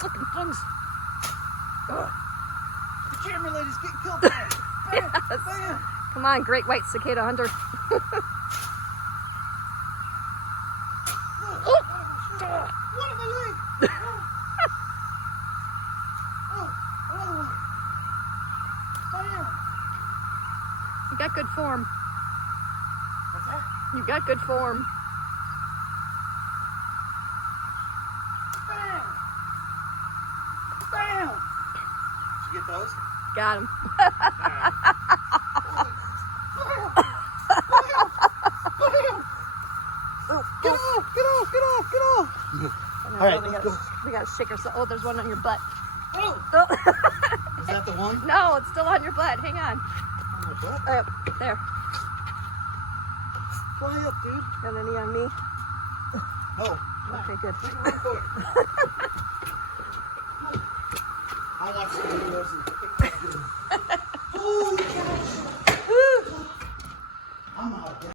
Fucking bugs. The camera lady's getting killed. Bam, bam, Yes. bam. Come on, great white cicada hunter. One on my leg. Oh, another one. Bam. You got good form. What's that? You got good form. Bam. Bam. Did you get those? Got him. Get off! Get off! Get off! Get off! All right, let's go. We gotta shake ourselves. Oh, there's one on your butt. Oh! Oh. Is that the one? No, it's still on your butt. Hang on. On my butt? There. Fly up, dude. Got any on me? Oh. Okay, good. Take a run for it. I'll watch the videos and